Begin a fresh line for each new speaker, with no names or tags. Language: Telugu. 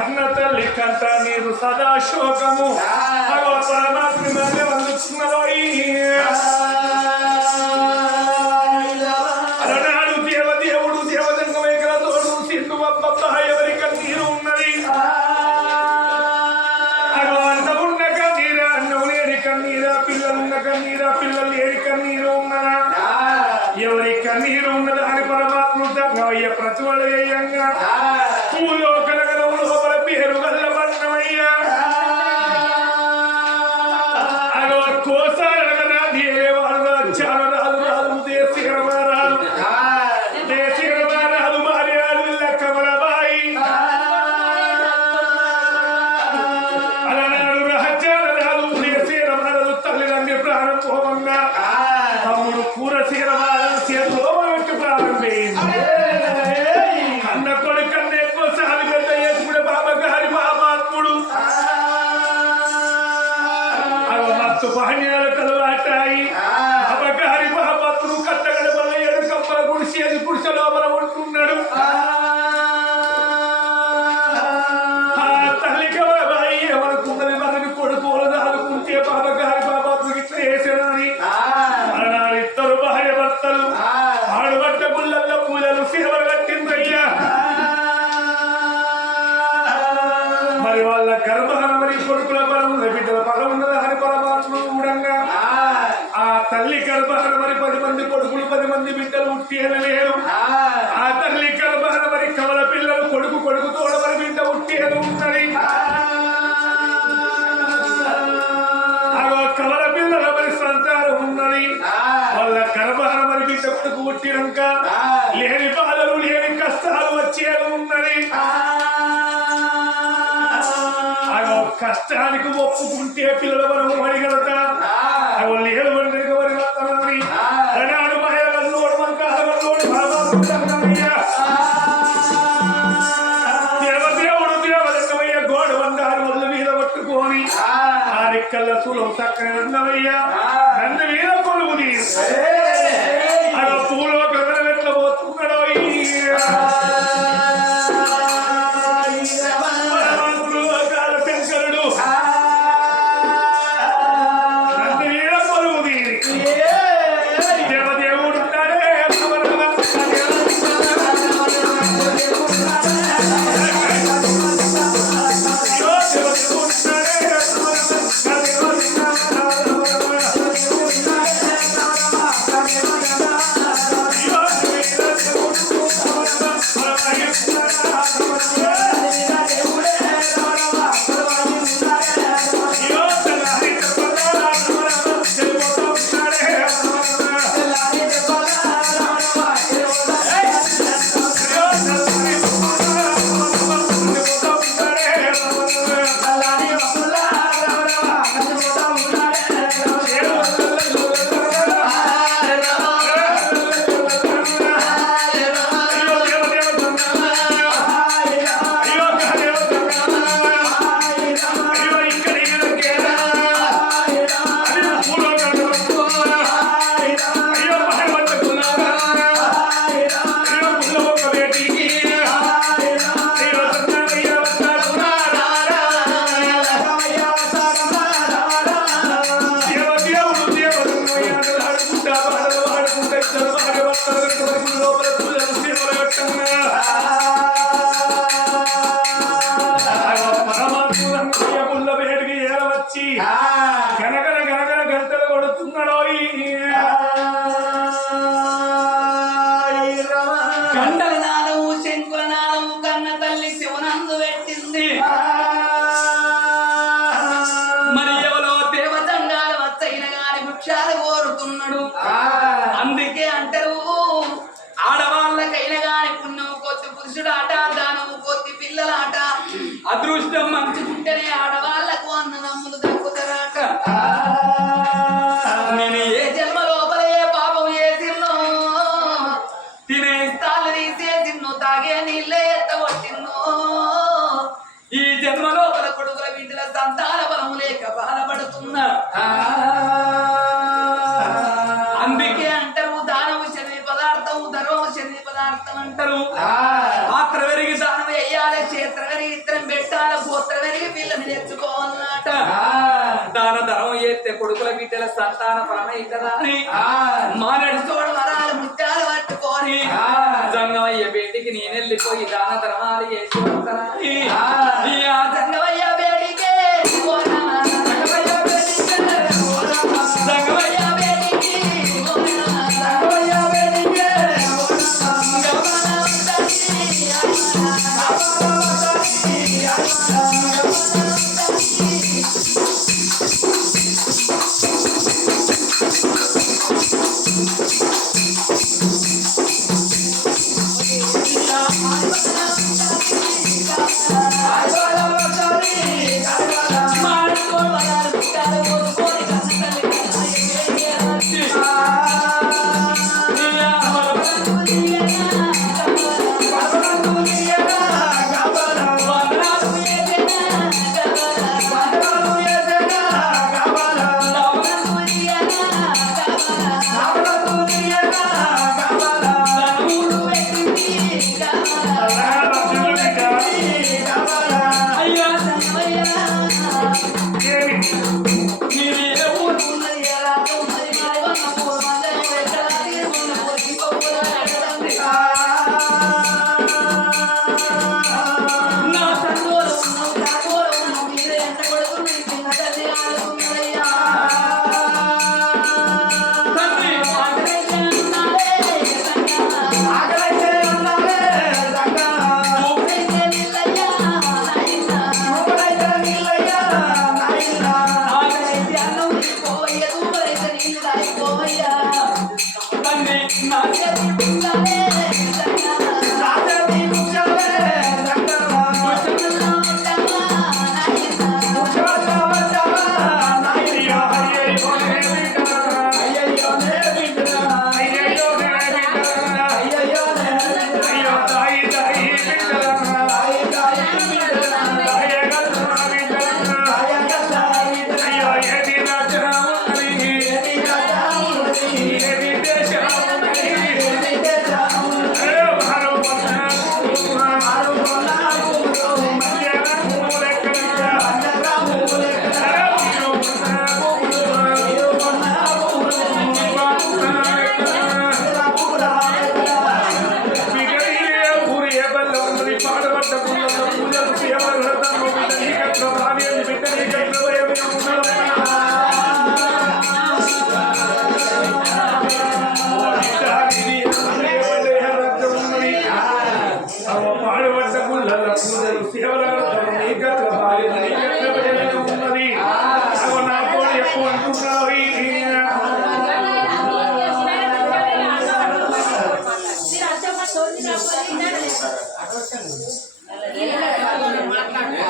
కన్న తల్లి కంట నీరు సదా శోకము పరమాత్మ వందుకున్నవాయి తల్లి గర్భహర మరి పది మంది కొడుకులు పది మంది బిడ్డలు ఉట్టి అనలేరు ఆ. తల్లి గర్భహర మరి కవల పిల్లలు కొడుకు కొడుకు తోడ మరి బిడ్డ ఉట్టి ఉన్నది. కవల పిల్లల మరి సంతానం ఉన్నది. వాళ్ళ గర్భహర మరి బిడ్డ కొడుకు ఉట్టినాక లేని బాధలు లేని కష్టాలు వచ్చేది ఉన్నది. కష్టానికి ఒప్పుకుంటే పిల్లల మనం అడిగలుగుతారు పూల సక్కన నన్ను మీద కొలువు
తీరు. అలా పూల sobre tu lado. భక్తం అంటారు పాత్ర వెరిగి దానం వేయాలి చేత్ర వెరిగి ఇద్దరం పెట్టాలి పోత్ర వెరిగి పిల్లని తెచ్చుకోవాలన్నట దాన ధర్మం చేస్తే కొడుకుల బిడ్డల సంతాన పరమై కదా మా మానడి చూడు వరాలు ముత్యాలు పట్టుకొని జంగమయ్య బేటికి నేనెళ్ళిపోయి దాన ధర్మాలు చేసి వస్తానని ఆ. జంగమయ్య బేటికే
Amen.